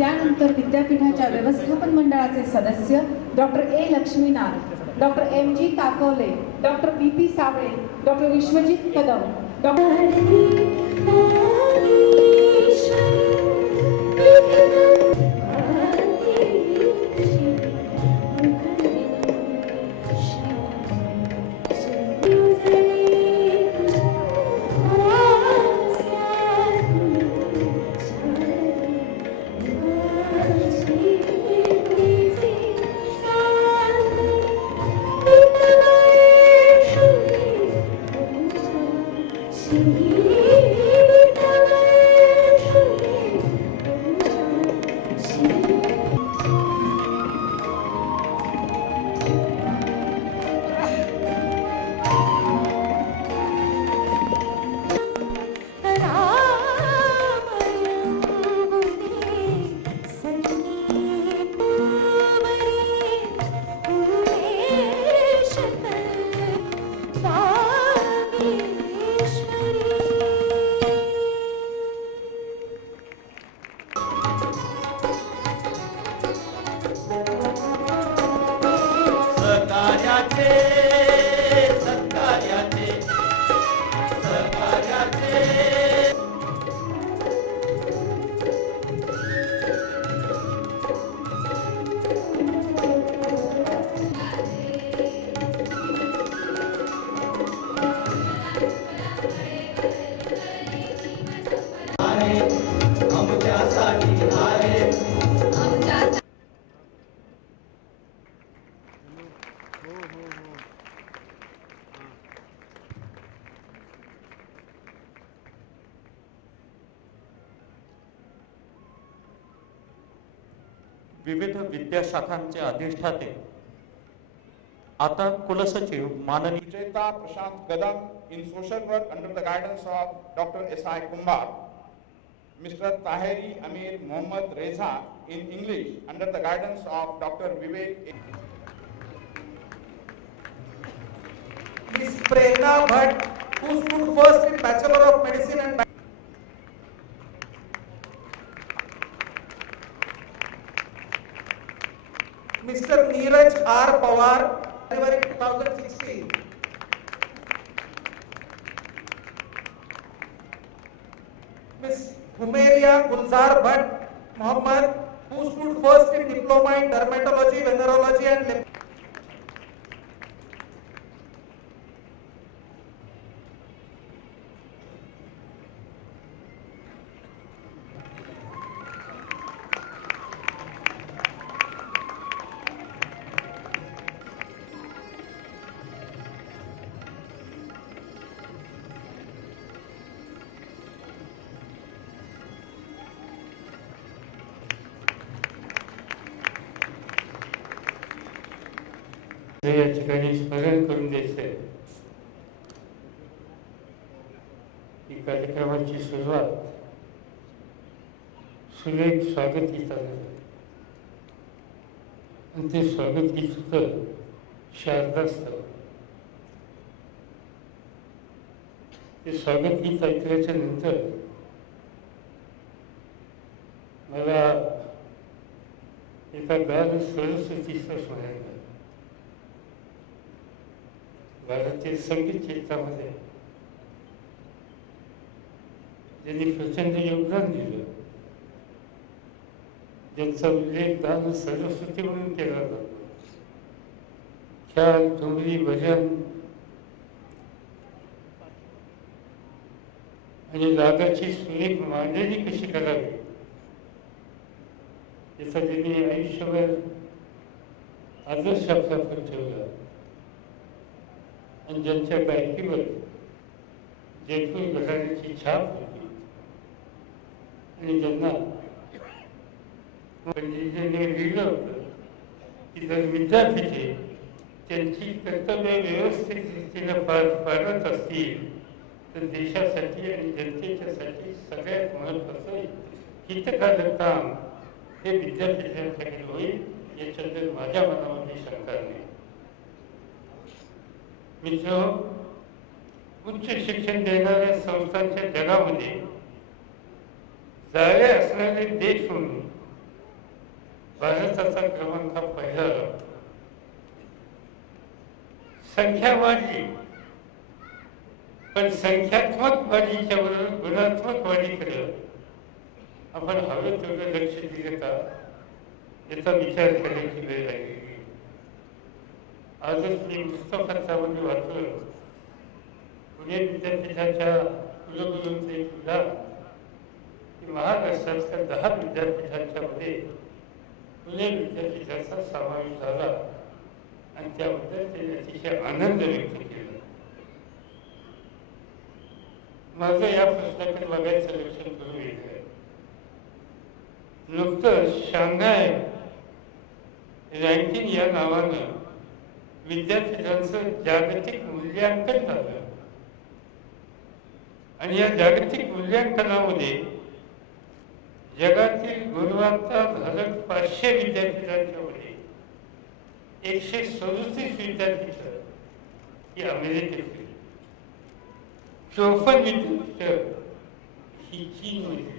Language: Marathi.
त्यानंतर विद्यापीठाच्या व्यवस्थापन मंडळाचे सदस्य doctor A Laxminath doctor M G Takwale doctor B P Sable doctor Vishwajit Kadam doctor विविध विद्याशाखांचे अधिष्ठाते आता कुलसचिव माननीय Vijayta Prashant Gadam in social work under the guidance of Dr. S.I. Kumbar. Mr. Taheri Amir Mohammad Reza in English under the guidance of Dr. Vivek. Miss Prerna Bhatt, who stood first in Bachelor of Medicine and R. Pawar, January 2016. Miss Humeria Gulzar Bhatt Mohammed, who stood first in Diploma in Dermatology, Venerology and या ठिकाणी स्मरण करून द्यायचं आहे कार्यक्रमाची सुरुवात सुरेख स्वागत गीतानं आणि ते स्वागत गीत होतं शारदास्तव ते स्वागत गीत ऐकल्याच्या नंतर मला एका गाल सरस्वतीचा स्मरण झालं भारतीय संगीत क्षेत्रामध्ये ज्यांनी प्रचंड योगदान दिलं ज्यांचा उल्लेख दान सरस्वती म्हणून केला जातो. ख्याल ठुमरी भजन आणि रागाची सुरेख मांडणी कशी करावी? याचा त्यांनी आयुष्यभर आदर्श आपला पण ठेवला. आणि ज्यांच्या बँकेवर जेथून घडण्याची छाप होती. आणि ज्यांना म्हणजे पंडितजींनी लिहिलं होतं की जर विद्यार्थीचे त्यांची कर्तव्य व्यवस्थित रीतीनं पार पाडत असतील तर देशासाठी आणि जनतेच्यासाठी सगळ्यात महत्त्वाचं हितकारक काम हे विद्यापीठांसाठी होईल याच्याबद्दल माझ्या मनामध्ये शंका मित्र उच्च शिक्षण देणाऱ्या संस्थांच्या जगामध्ये जाळे असणारे देश म्हणून भारताचा क्रमांक हा पहिला संख्या वाढली. पण संख्यात्मक वाढीच्या बरोबर गुणात्मक वाढीकडे आपण हवे तेवढं लक्ष दिले का याचा विचार करण्याची वेळ आहे अजून आजच मी पुस्तकांच्यामध्ये वाचून पुणे विद्यापीठाच्या कुलगुरूंचे सुद्धा उदाहरण. की महाराष्ट्रातल्या दहा विद्यापीठांच्या मध्ये पुणे विद्यापीठाचा समावेश झाला आणि त्याबद्दल त्यांनी अतिशय आनंद व्यक्त केला. माझं या प्रश्नाकडे बघायचं लक्षण करून वेगळं आहे नुकतंच शांघाय रँकिंग या नावानं विद्यापीठांचं जागतिक मूल्यांकन झालं. आणि या जागतिक मूल्यांकनामध्ये जगातील गुणवत्ता झालं पाचशे विद्यापीठांच्या मध्ये एकशे सदुतीस विद्यापीठ ही अमेरिकेतील चौपन्न विद्यापीठ ही चीनमध्ये